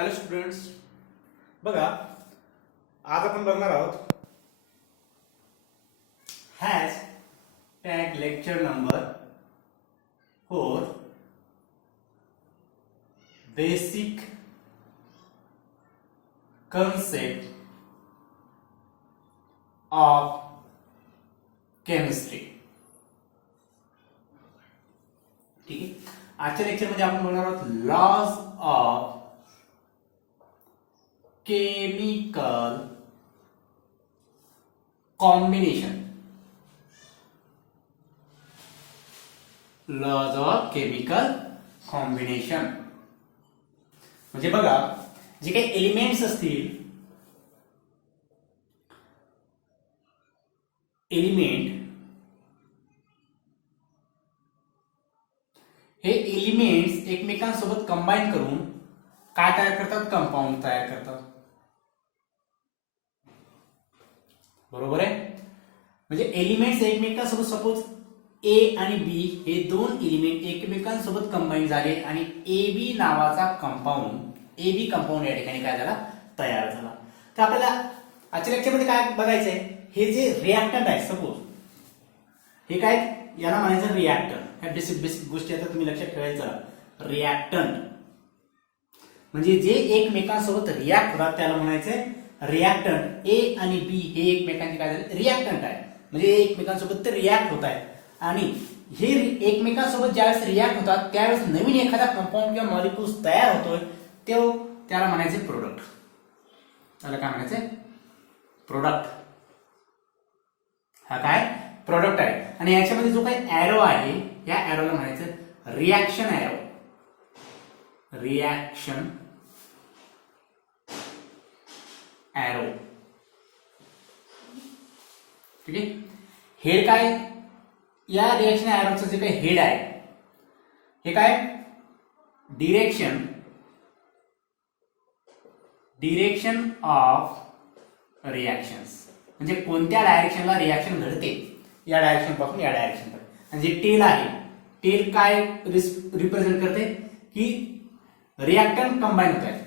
Hello students, बघा आज आपण बघणार आहोत hashtag lecture number 4 basic concept of chemistry. ठीक आहे, आजच्या लेक्चरमध्ये आपण बघणार आहोत laws of chemical combination. Laws of chemical combination म्हणजे बघा, जे काही एलिमेंट्स असतील, एलिमेंट हे एलिमेंट्स एकमेकांसोबत कंबाईन करून काय तयार करतात? कंपाऊंड तयार करतात. बरोबर आहे. म्हणजे एलिमेंट्स एकमेकांसोबत, सपोज ए आणि बी हे दोन एलिमेंट एकमेकांसोबत कंबाईन झाले आणि ए बी नावाचा कंपाऊंड, ए बी कंपाऊंड या ठिकाणी काय झाला? तयार झाला. तर आपल्याला आजच्या लेक्चरमध्ये काय बघायचंय? हे जे रिएक्टंट आहे, सपोज हे काय, याला म्हणायचं रिएक्टंट. ह्या बेसिक बेसिक गोष्टी आता तुम्ही लक्षात ठेवायचं. रिएक्टंट म्हणजे जे एकमेकांसोबत रिॲक्ट होतात त्याला म्हणायचंय रिएक्टंट. ए आणि बी हे एकमेकांचे काय झाले? रिएक्टंट आहे. म्हणजे एकमेकांसोबत ते रिॲक्ट होत आहेत आणि हे एकमेकांसोबत ज्यावेळेस रिॲक्ट होतात त्यावेळेस नवीन एखादा कंपाऊंड किंवा मॉलिक्यूल्स तयार होतोय, त्याला म्हणायचे प्रोडक्ट. त्याला काय म्हणायचे? प्रोडक्ट. हा काय? प्रोडक्ट आहे. आणि याच्यामध्ये जो काही एरो आहे, या एरोला म्हणायचं रिॲक्शन एरो. Reaction arrow. ठीक आहे. हेड काय? या रिएक्शन एरोचं जे काही हेड आहे हे काय? Direction of reactions. म्हणजे कोणत्या डायरेक्शनला रिएक्शन घडते, या डायरेक्शन पासून या डायरेक्शन पर्यंत. आणि जे टेल आहे, टेल काय रिप्रेझेंट करते? की रिएक्टंट कंबाईन होत आहेत.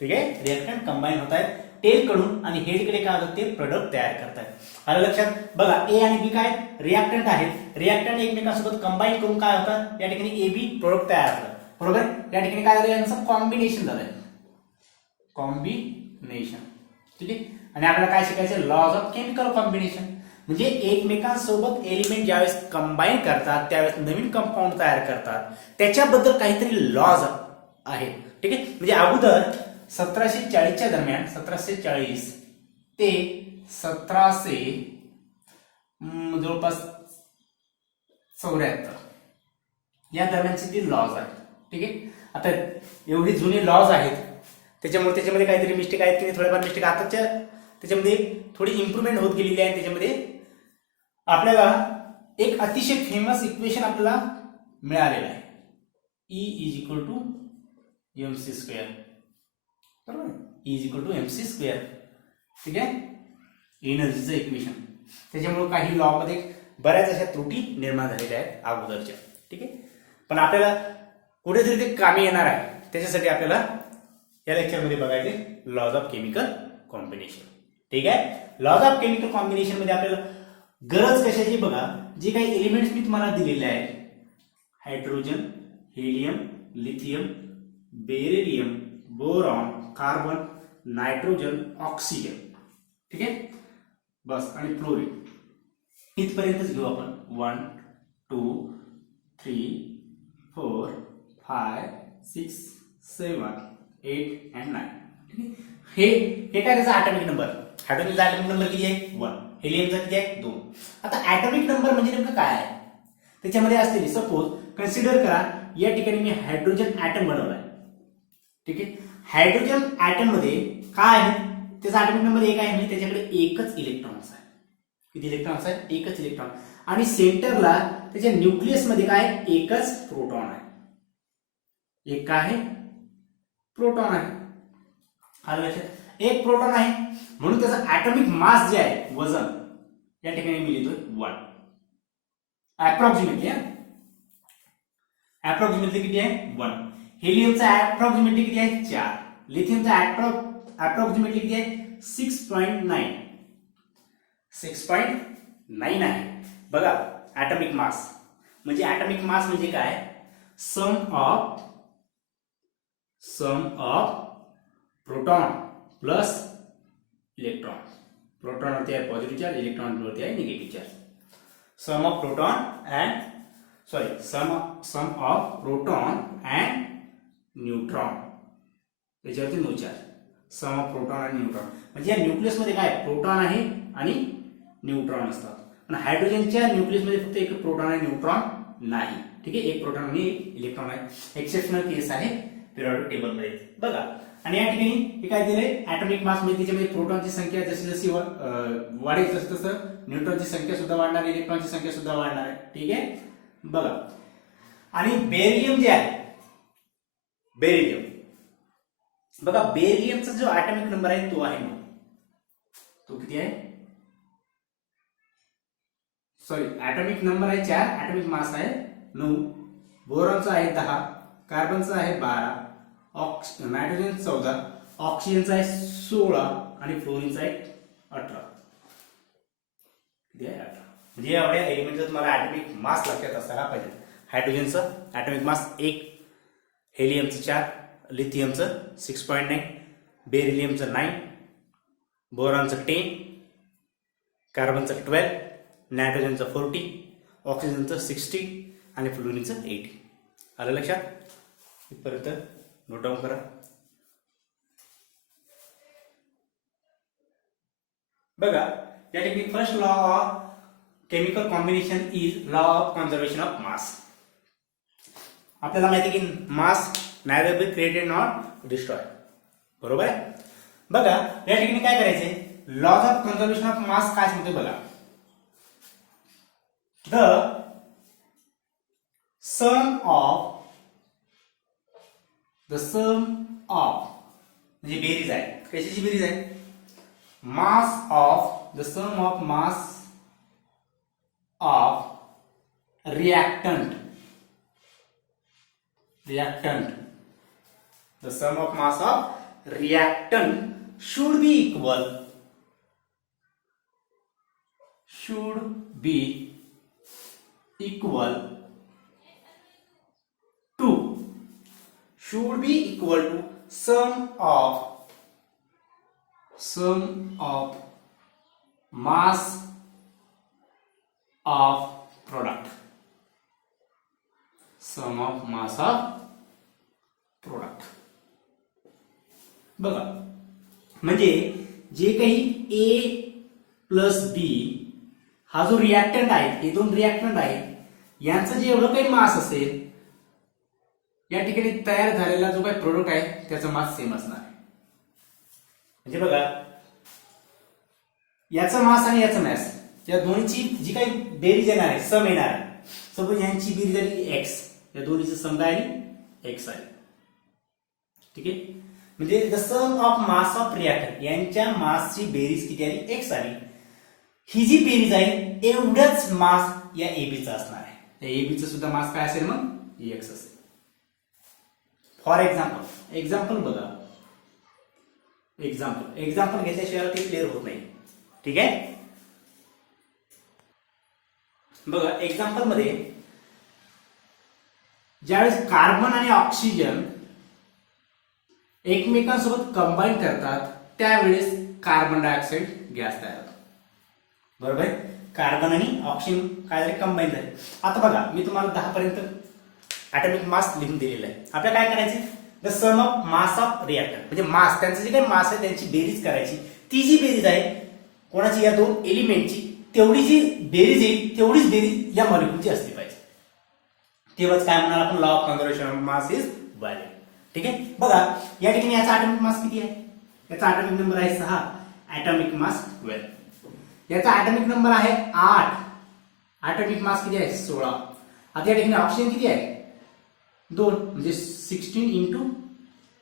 ठीक आहे, रिएक्टंट कंबाईन होत आहेत टेल कडून आणि हेड कडे काय होतं? ते प्रोडक्ट तयार करतात. आलं लक्षात? बघा, ए आणि बी काय रिएक्टंट आहेत. रिएक्टंट एकमेकांसोबत कंबाईन करून काय होतात? या ठिकाणी ए बी प्रोडक्ट तयार होतात. बरोबर. या ठिकाणी काय झालं? यांचं कॉम्बिनेशन झालंय. कॉम्बिनेशन. ठीक आहे. आणि आपल्याला काय शिकायचं? Laws of chemical combination. म्हणजे एकमेकांसोबत एलिमेंट ज्यावेळेस कंबाईन करतात त्यावेळेस नवीन कंपाऊंड तयार करतात, त्याच्याबद्दल काहीतरी लॉज आहेत. ठीक आहे. म्हणजे अगोदर 1740च्या दरम्यान, 1740 ते 1700 जवळपास 74 या दरम्यानची ती लॉज आहेत. ठीक आहे. आता एवढी जुनी लॉज आहेत त्याच्यामुळे त्याच्यामध्ये काहीतरी मिस्टेक आहेत की थोड्याफार मिस्टेक आताच्या त्याच्यामध्ये थोडी इम्प्रूव्हमेंट होत गेलेली आहे. त्याच्यामध्ये आपल्याला एक अतिशय फेमस इक्वेशन आपल्याला मिळालेलं आहे. E is to MC square. बरोबर. E is to MC square. ठीक आहे, एनर्जीचं इक्वेशन. त्याच्यामुळे काही लॉ मध्ये बऱ्याच अशा त्रुटी निर्माण झालेल्या आहेत अगोदरच्या. ठीक आहे. पण आपल्याला कुठेतरी ते कामी येणार आहे. त्याच्यासाठी आपल्याला या लेक्चरमध्ये बघायचे लॉज ऑफ केमिकल कॉम्बिनेशन. ठीक आहे. लॉज ऑफ केमिकल कॉम्बिनेशन मध्ये आपल्याला गरज कशाची? बघा, जे काही एलिमेंट्स मी तुम्हाला दिलेले आहेत, hydrogen, helium, lithium, beryllium, boron, carbon, nitrogen, oxygen. ठीक आहे. बस. आणि फ्लोरीन. इथपर्यंतच घेऊ आपण. 1 2 3 4 5 6 7 8 and 9. ठीक आहे. हे काय त्याचा ॲटॉमिक नंबर. हायड्रोजनचा ॲटॉमिक नंबर किती आहे? 1. हेलियमचा किती आहे? 2. आता ॲटॉमिक नंबर म्हणजे नेमकं काय आहे? त्याच्यामध्ये असलेली, सपोज कन्सिडर करा या ठिकाणी मी हायड्रोजन ॲटम बनवलाय. ठीक आहे. हायड्रोजन ॲटम मध्ये काय आहे? त्याचा ॲटॉमिक नंबर 1 आहे. म्हणजे त्याच्याकडे एकच इलेक्ट्रॉन्स आहे. किती इलेक्ट्रॉन्स आहेत? एकच इलेक्ट्रॉन. आणि सेंटरला त्याच्या न्यूक्लियस मध्ये काय? एकच प्रोटॉन आहे. एक काय आहे? प्रोटॉन आहे. आलं लक्षात? एक प्रोटॉन आहे म्हणून त्याचा ॲटॉमिक मास जे आहे, वजन, या ठिकाणी मी लिहितोय 1. अप्रॉक्सिमेटली. अप्रॉक्सिमेटली किती आहे? 1. हेलियमचा अप्रॉक्सिमेटली किती आहे? 4. लिथियमचा अप्रॉक्सिमेटली किती आहे 6.9 6.9 आहे बघा ॲटॉमिक मास म्हणजे ॲटॉमिक मास म्हणजे काय sum of proton plus electron proton वरती आहे पॉझिटिव्ह चार्ज इलेक्ट्रॉन वरती आहे negative charge sum of proton and neutron याच्यावरती no charge sum of proton आणि न्यूट्रॉन म्हणजे या न्यूक्लियस मध्ये काय प्रोटॉन आहे आणि न्यूट्रॉन असतात पण हायड्रोजनच्या न्यूक्लियस मध्ये फक्त एक प्रोटॉन आणि न्यूट्रॉन नाही ठीक आहे एक प्रोटॉन आणि एक इलेक्ट्रॉन आहे एक्सेप्शनल केस आहे पिरियोडिक टेबल मध्ये बघा आणि या ठिकाणी हे काय दिलंय ॲटॉमिक मास म्हणजे त्याच्यामध्ये प्रोटॉनची संख्या जशी जशी वाढेल तसं तसं न्यूट्रॉनची संख्या सुद्धा वाढणार इलेक्ट्रॉनची संख्या सुद्धा वाढणार आहे ठीक आहे बघा आणि बेरिलियम जे आहे बेरिलियम बघा बेरिलियमचा जो ॲटॉमिक नंबर आहे तो आहे 9 तो किती आहे सॉरी ॲटॉमिक नंबर आहे 4 ॲटॉमिक मास आहे 9 बोरॉनचा आहे 10 कार्बनचा आहे 12 नायट्रोजन 14 ऑक्सिजनचा आहे 16 आणि फ्लोरीनचा आहे 18 किती आहे 18 म्हणजे एवढ्या एलिमेंटचा तुम्हाला ॲटॉमिक मास लक्षात असायला पाहिजे हायड्रोजनचं ॲटॉमिक मास 1 हेलियमचं 4 लिथियमचं 6.9 बेरिलियमचं 9 बोरॉनचं 10 कार्बनचं 12 नायट्रोजनचं 40 ऑक्सिजनचं 60 आणि फ्लोरीनचं 80 आलं लक्षात इथपर्यंत नोट डाऊन करा बघा या ठिकाणी first law of chemical combination is law of conservation of mass आपल्याला माहिती की mass neither be created not destroy बरोबर आहे बघा या ठिकाणी काय करायचंय laws of conservation of mass काय सांगतोय बघा द सम ऑफ म्हणजे बेरीज आहे कशाची बेरीज आहे mass of the sum of mass of reactant the sum of mass of reactant should be equal to sum of mass of product sum of mass of product बघा म्हणजे जे काही A प्लस बी हा जो रिएक्टंट आहे हे दोन reactant आहे यांचं जे एवढं काही मास असेल या ठिकाणी तयार झालेला जो काही प्रोडक्ट आहे त्याचा मास सेम असणार आहे म्हणजे बघा याचा मास आणि याचा मास या दोन्हीची जी काही बेरीज येणार आहे सम येणार आहे सपोज यांची बेरीज झाली एक्स या दोन्हीचं सम काय आहे एक्स आहे ठीक आहे म्हणजे the sum of mass of reactor यांच्या मासची बेरीज किती आली एक्स आली ही जी बेरीज आहे एवढंच मास या एबीचा असणार आहे त्या एबीचं सुद्धा मास काय असेल मग एक्स असेल फॉर एक्झाम्पल बघा एक्झाम्पल घेतल्याशिवाय ते क्लिअर होत नाही ठीक आहे बघा एक्झाम्पल मध्ये ज्यावेळेस कार्बन आणि ऑक्सिजन एकमेकांसोबत कंबाईन करतात त्यावेळेस कार्बन डायऑक्साईड गॅस तयार होतो बरोबर आहे कार्बन आणि ऑक्सिजन काय झाले कंबाईन झाले आता बघा मी तुम्हाला 10 पर्यंत ॲटॉमिक मास लिहून दिलेला आहे आपल्याला काय करायचे the sum of mass of reactor म्हणजे मास त्यांचं जे काही मास आहे त्यांची बेरीज करायची ती जी बेरीज आहे कोणाची या दोन एलिमेंटची तेवढी जी बेरीज येईल तेवढीच बेरीज या मॉलिक्यूलची असली पाहिजे तेव्हाच काय म्हणणार आपण law of conservation of mass is valid ठीक आहे बघा या ठिकाणी याचा ॲटॉमिक मास किती आहे याचा ॲटॉमिक नंबर आहे 6 ॲटॉमिक मास 12 याचा ॲटॉमिक नंबर आहे 8 ॲटॉमिक मास किती आहे 16 आता या ठिकाणी ऑक्सिजन किती आहे 2 म्हणजे 16 into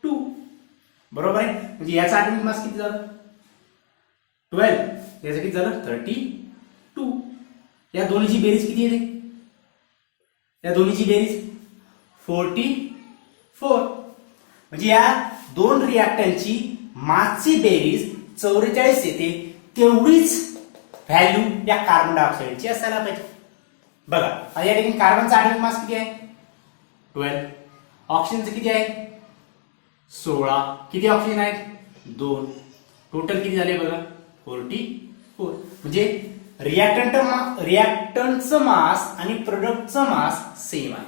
2 बरोबर आहे म्हणजे याचा ॲटॉमिक मास किती झालं 12 याचं किती झालं 32 या दोन्हीची बेरीज किती येते या दोन्हीची बेरीज 44 म्हणजे या दोन रिॲक्टंटची मासची बेरीज 44 येते तेवढीच व्हॅल्यू या कार्बन डायऑक्साइडची असायला पाहिजे. बघा या ठिकाणी कार्बनचा ॲटॉमिक मास किती आहे 12. ऑक्सिजनचं किती आहे 16. किती ऑक्सिजन आहेत 2. टोटल किती झाले बघा 44. म्हणजे रिॲक्टंटचं मास आणि प्रोडक्टचं मास सेम आहे.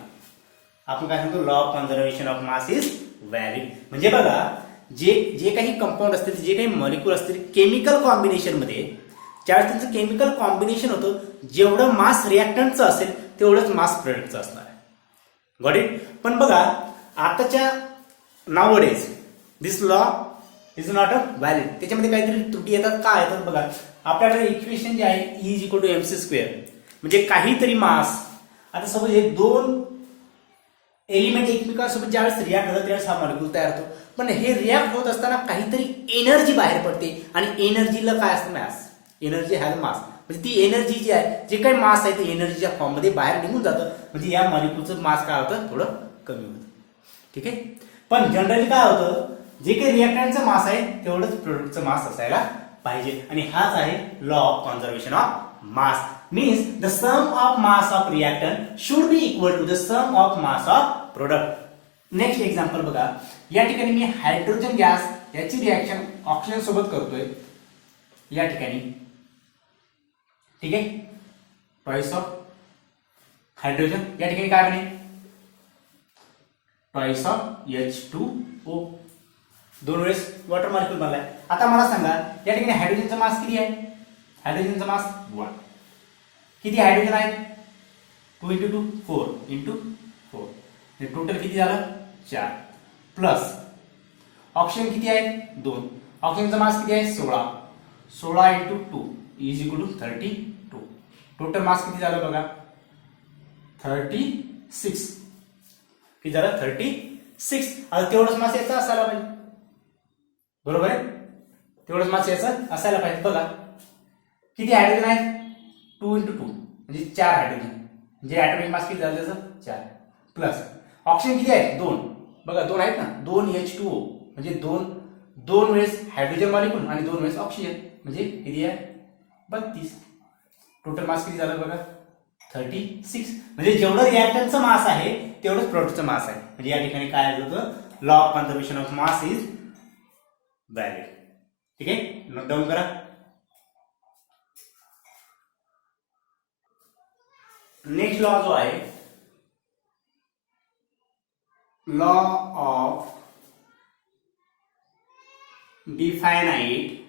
आपण काय सांगतो law of conservation of mass is valid. म्हणजे बघा जे काही कंपाऊंड असतील जे काही मॉलिक्यूल असतील केमिकल कॉम्बिनेशन मध्ये ज्यावेळेस त्यांचं केमिकल कॉम्बिनेशन होतं जेवढं मास रिॲक्टंटचं असेल तेवढंच मास प्रोडक्टचं असणार आहे. Got it. पण बघा आताच्या nowadays this law is not a valid. त्याच्यामध्ये काहीतरी त्रुटी येतात. का येतात बघा आपल्याकडे इक्वेशन जे आहे E is equal to mc². म्हणजे काहीतरी मास आता सपोज हे दोन एलिमेंट एकमेकांसोबत ज्यावेळेस रिॲक्ट होतात त्यावेळेस हा मॉलिक्यूल तयार होतो. पण हे रिॲक्ट होत असताना काहीतरी एनर्जी बाहेर पडते आणि एनर्जीला काय असतं मास. एनर्जी हॅज मास. म्हणजे ती एनर्जी जी आहे जे काही मास आहे ते एनर्जीच्या फॉर्म मध्ये बाहेर निघून जातं. म्हणजे या मॉलिक्यूलचं मास काय होतं थोडं कमी होतं. ठीक आहे. पण जनरली काय होतं जे काही रिॲक्टंटचं मास आहे तेवढंच प्रोडक्टचं मास असायला पाहिजे. आणि हाच आहे law of conservation of mass. Means the sum of mass of reactant should be equal to the sum of mass of product. Next example बघा या ठिकाणी मी हायड्रोजन गॅस याची रिॲक्शन ऑक्सिजन सोबत करतोय या ठिकाणी. ठीक आहे. ट्वाइस ऑफ हायड्रोजन या ठिकाणी काय बनेल ट्वाइस ऑफ H2O. दोन वेळेस वॉटर मॉलिक्यूल बनलाय. आता मला सांगा या ठिकाणी हायड्रोजनचा मास किती आहे. हायड्रोजनचा मास 1. किती हायड्रोजन आहे 2 × 2 4 × 4. टोटल किती झालं 4. प्लस ऑक्सिजन किती आहे 2. ऑक्सिजनचा मास किती आहे 16. 16 × 2 is equal to 32. Total mass किती झालं बघा 36. किती झालं 36. आता तेवढंच मास याचा असायला पाहिजे. बरोबर आहे. तेवढंच मास याचं असायला पाहिजे. बघा किती हायड्रोजन आहेत 2 × 2 म्हणजे 4 हायड्रोजन. म्हणजे ॲटॉमिक मास किती झालं त्याचं 4. प्लस ऑक्सिजन किती आहे 2. बघा 2 आहेत ना 2 H2O म्हणजे 2 वेळेस हायड्रोजन मॉलिक्यूल आणि 2 वेळेस ऑक्सिजन म्हणजे किती आहे 32. टोटल मास किती झालं बघा 36. म्हणजे जेवढं रिॲक्टंटचं मास आहे तेवढंच प्रोडक्टचं मास आहे. म्हणजे या ठिकाणी काय होतं law of conservation of mass is valid. ठीक आहे. नोट डाऊन करा. नेक्स्ट लॉ जो आहे law of definite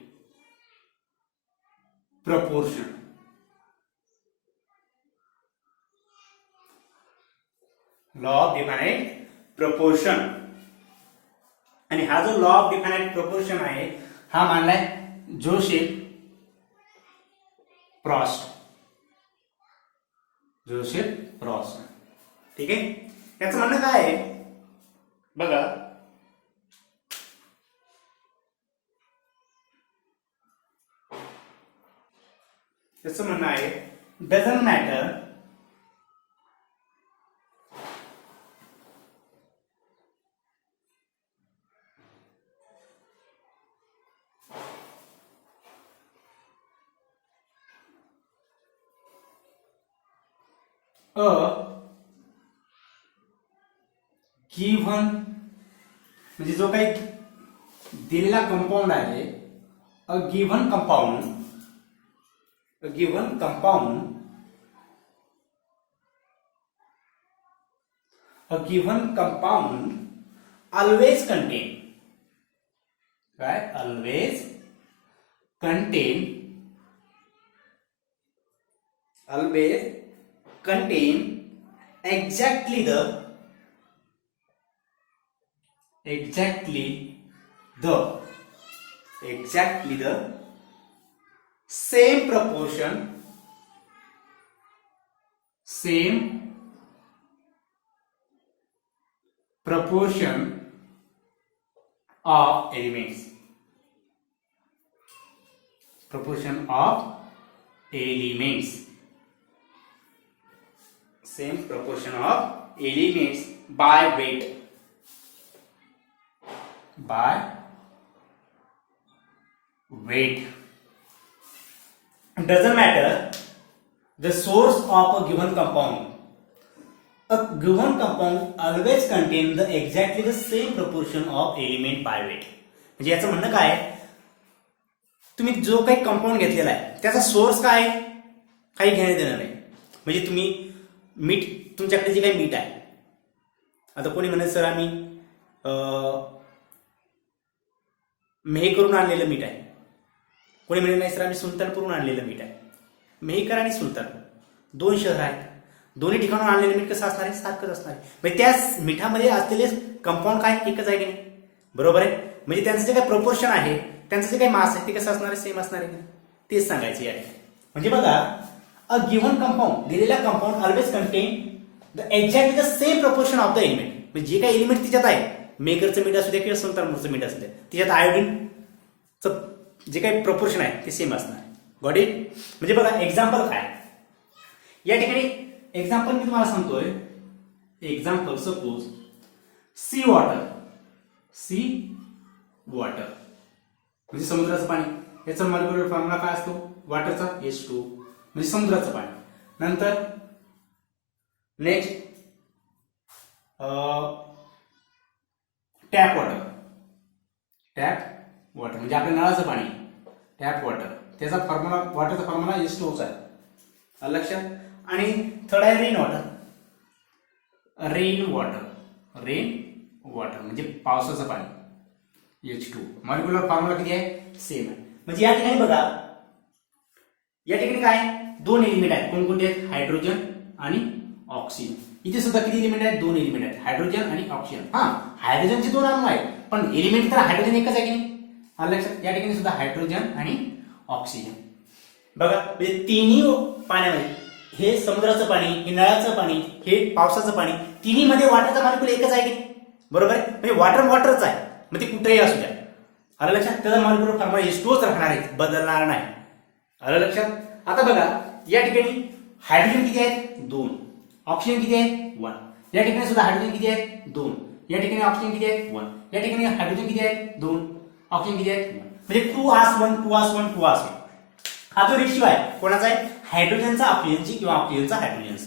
proportion. Law of definite proportion. आणि हा जो लॉ ऑफ डिफायनाइट प्रपोर्शन आहे हा मानलाय जोसेफ प्रॉस्ट. Joseph Proust. ठीक आहे. त्याचं म्हणणं काय आहे बघा त्याचं म्हणणं आहे डझंट मॅटर अ गिव्हन म्हणजे जो काही दिलेला कंपाऊंड आहे a given compound always contain काय always contain exactly the same proportion of elements. Same proportion of elements by weight. By weight. Doesn't matter the source of a given compound. A given compound always contains the exactly the same proportion of element by weight. म्हणजे याचं म्हणणं काय, तुम्ही जो काही compound घेतलेला आहे त्याचा सोर्स काय आहे काही घेणं देणं नाही. म्हणजे तुम्ही मीठ, तुमच्याकडे जे काही मीठ आहे, आता कोणी म्हणेल सर आम्ही मेही करून आणलेलं मीठ आहे, कोणी म्हणेल नाही सर आम्ही सुलतानपूरून आणलेलं मीठ आहे. मेहकर आणि सुलतान दोन शहर आहेत, दोन्ही ठिकाणून आणलेलं मीठ कसं असणार आहे, सारखंच असणार आहे. म्हणजे त्या मिठामध्ये असलेले कंपाऊंड काय एकच आहे की नाही, बरोबर आहे. म्हणजे त्यांचं जे काही प्रोपोर्शन आहे, त्यांचं जे काही मास आहे ते कसं असणार आहे, सेम असणार आहे. तेच सांगायचं या ठिकाणी. म्हणजे बघा, अ गिव्हन कंपाऊंड, दिलेला compound always content the exactly the same proportion of the element. म्हणजे जे काही एलिमेंट तिच्यात आहे, मेकरचं मीठ असू द्या किंवा सुलतानपूरचं मीठ असू द्या, तिच्यात आयोडीनचं जे काही प्रोपोर्शन आहे ते सेम असणार. Got it. म्हणजे बघा एक्झाम्पल काय या ठिकाणी, एक्झाम्पल मी तुम्हाला सांगतोय. Example suppose C water, C water म्हणजे समुद्राचं पाणी. याचा मॉलिक्युलर फॉर्म्युला काय असतो, वॉटरचा H2 म्हणजे समुद्राचं पाणी. नंतर next tap water, tap water म्हणजे आपल्या नळाचं पाणी, टॅप वॉटर. त्याचा फॉर्म्युला, वॉटरचा फॉर्म्युला H2O चा आहे लक्षात. आणि थर्ड आहे rain water, rain water, rain water म्हणजे पावसाचं पाणी H2. मॉलिक्युलर फॉर्म्युला किती आहे, सेम आहे. म्हणजे या ठिकाणी बघा, या ठिकाणी काय दोन एलिमेंट आहेत, कोणकोणते आहेत, हायड्रोजन आणि ऑक्सिजन. इथे सुद्धा किती एलिमेंट आहेत, दोन एलिमेंट आहेत, हायड्रोजन आणि ऑक्सिजन. हा, हायड्रोजनचे दोन अणू आहेत पण एलिमेंट तर हायड्रोजन एकच आहे की नाही, लक्षात. या ठिकाणी सुद्धा हायड्रोजन आणि ऑक्सिजन. बघा म्हणजे तिन्ही पाण्यामध्ये, हे समुद्राचं पाणी, हे नळाचं पाणी, हे पावसाचं पाणी, तिन्ही मध्ये वॉटरचा मॉलिक्युल एकच आहे की, बरोबर आहे. म्हणजे वॉटर वॉटरच आहे, मग ते कुठेही असू द्या. आलं लक्षात. त्याचा मॉलिक्युलर फॉर्म्युला H2Oच राहणार आहे, बदलणार नाही. आलं लक्षात. आता बघा या ठिकाणी हायड्रोजन किती आहेत, दोन. ऑक्सिजन किती आहेत, 1. या ठिकाणी सुद्धा हायड्रोजन किती आहेत, दोन. या ठिकाणी ऑक्सिजन किती आहेत, 1. या ठिकाणी हायड्रोजन किती आहेत, दोन. ऑक्सिजन किती आहेत, 1. म्हणजे 2:1, 2:1, 2:1. हा जो रेशिओ आहे कोणाचा आहे, हायड्रोजनचा ऑक्सिजनची किंवा ऑक्सिजनचा हायड्रोजनचा.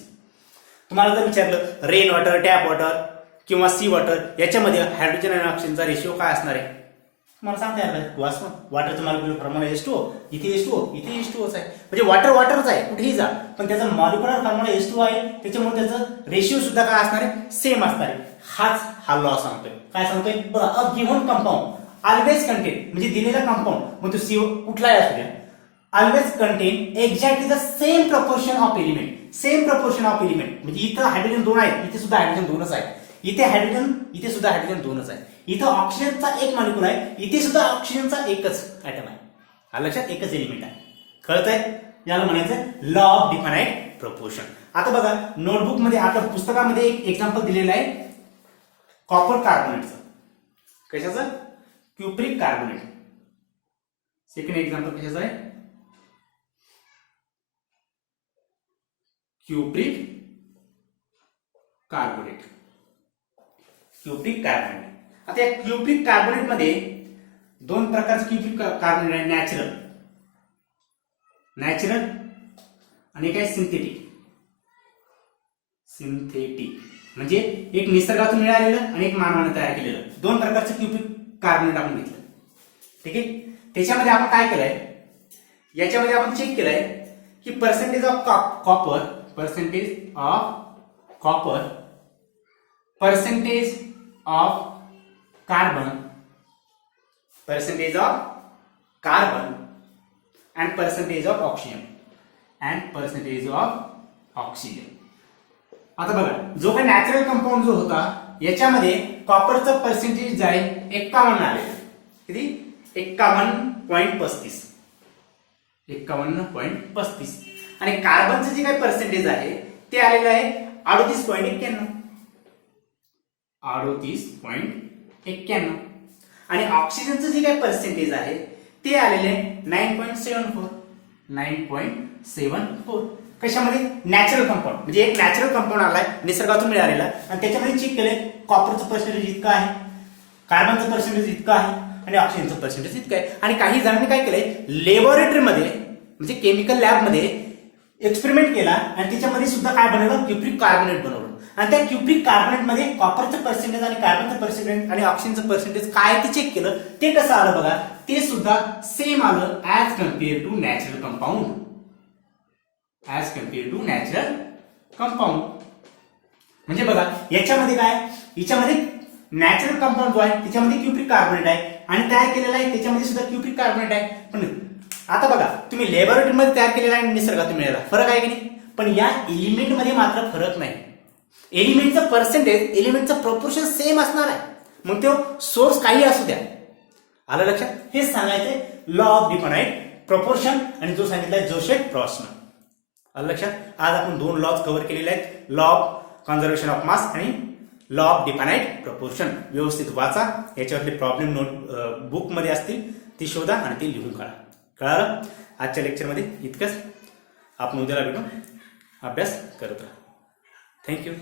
तुम्हाला जर विचारलं रेन वॉटर, टॅप वॉटर किंवा सी वॉटर, याच्यामध्ये हायड्रोजन आणि ऑक्सिजनचा रेशिओ काय असणार आहे, तुम्हाला सांगता येणार 2:1. वॉटरचं मॉलिक्युलर फॉर्म्युला H2O, इथे H2O, इथे H2Oच आहे. म्हणजे वॉटर वॉटरच आहे कुठेही जा, पण त्याचा मॉलिक्युलर फॉर्म्युला H2O आहे, त्याच्यामुळे त्याचं रेशिओ सुद्धा काय असणार आहे, सेम असणार आहे. हाच हा लॉ सांगतोय. काय सांगतोय बघा, a given compound always content, म्हणजे दिलेला कंपाऊंड मग तो सी कुठलाही असू द्या, always content exactly the same proportion of element. Same proportion of element म्हणजे इथं हायड्रोजन दोन आहेत, इथे सुद्धा हायड्रोजन दोनच आहे. इथे हायड्रोजन, इथे सुद्धा हायड्रोजन दोनच आहे. इथं ऑक्सिजनचा एक मॉलिक्युल आहे, इथे सुद्धा ऑक्सिजनचा एकच ऍटम आहे. लक्षात, एकच एलिमेंट आहे. कळत आहे. याला म्हणायचं लॉ ऑफ डिफाइनाइट प्रोपोर्शन. आता बघा नोटबुक मध्ये, आपल्या पुस्तकामध्ये एक एक्झाम्पल दिलेलं आहे कॉपर कार्बोनेटचं. कशाचं, क्युप्रिक कार्बोनेट. सेकंड एक्झाम्पल कशाचं आहे, क्युप्रिक कार्बोनेट. Cupric carbonate. आता या क्युप्रिक कार्बोनेट मध्ये दोन प्रकारचे क्युप्रिक कार्बोनेट आहे, नॅचरल, नॅचरल आणि काय सिंथेटिक. सिंथेटिक म्हणजे एक निसर्गातून मिळालेलं आणि एक मानवाने तयार केलेलं, दोन प्रकारचे क्युप्रिक कार्बोनेट आपण घेतलं. ठीक आहे. त्याच्यामध्ये आपण काय केलंय, याच्यामध्ये आपण चेक केलंय की percentage of copper, percentage of copper, percentage of carbon, percentage of carbon and percentage of oxygen and percentage of oxygen. आता बघा जो काही नॅचरल कंपाऊंड जो होता याच्यामध्ये कॉपरचं पर्सेंटेज आहे 51 आलेलं. किती, 51.35, 51.35. आणि कार्बनचं जे काही पर्सेंटेज आहे ते आलेलं आहे 38.91, 38.91. आणि ऑक्सिजनचं जे काही पर्सेंटेज आहे ते आलेले 9.74, 9.74. कशामध्ये, नॅचरल कंपाऊंड म्हणजे एक नॅचरल कंपाऊंड आलाय निसर्गातून मिळालेला आणि त्याच्यामध्ये चेक केले कॉपरचं पर्सेंटेज इतकं आहे कार्बनचं पर्सेंटेज इतकं आहे आणि ऑक्सिजनचं पर्सेंटेज इतकं आहे. आणि काही जणांनी काय केलंय, लॅबोरेटरीमध्ये म्हणजे केमिकल लॅबमध्ये एक्सपेरिमेंट केला आणि त्याच्यामध्ये सुद्धा काय बनवलं, क्युप्रिक कार्बोनेट बनवलं. आणि त्या क्युप्रिक कार्बोनेटमध्ये कॉपरचं पर्सेंटेज आणि कार्बनचं पर्सेंटेज आणि ऑक्सिजनचं पर्सेंटेज काय ते चेक केलं. ते कसं आलं बघा, ते सुद्धा सेम आलं as compare to natural compound. As compare to natural compound म्हणजे बघा याच्यामध्ये काय, याच्यामध्ये नॅचरल कंपाऊंड जो आहे त्याच्यामध्ये क्युप्रिक कार्बोनेट आहे आणि तयार केलेला आहे त्याच्यामध्ये सुद्धा क्युप्रिक कार्बोनेट आहे. पण आता बघा तुम्ही लॅबोरेटरीमध्ये तयार केलेला आणि निसर्गात मिळाला फरक आहे की नाही. पण या एलिमेंटमध्ये मात्र फरक नाही. एलिमेंटचं पर्सेंटेज, एलिमेंटचं प्रोपोर्शन सेम असणार आहे. मग तो सोर्स काही असू द्या. आलं लक्षात. हेच सांगायचंय लॉ ऑफ डिफाइनाइट प्रोपोर्शन आणि जो सांगितलाय जोसेफ प्रॉस्टनं. आलं लक्षात. आज आपण 2 लॉज कव्हर केलेले आहेत, लॉ ऑफ कन्झर्वेशन ऑफ मास आणि लॉ ऑफ डिफाइनाइट प्रोपोर्शन. व्यवस्थित वाचा, याच्यावरले प्रॉब्लेम नोट बुकमध्ये असतील ती शोधा आणि ती लिहून काढा. कळालं. आजच्या लेक्चरमध्ये इतकंच. आपण उद्याला भेटू. अभ्यास करत राहा. थँक्यू.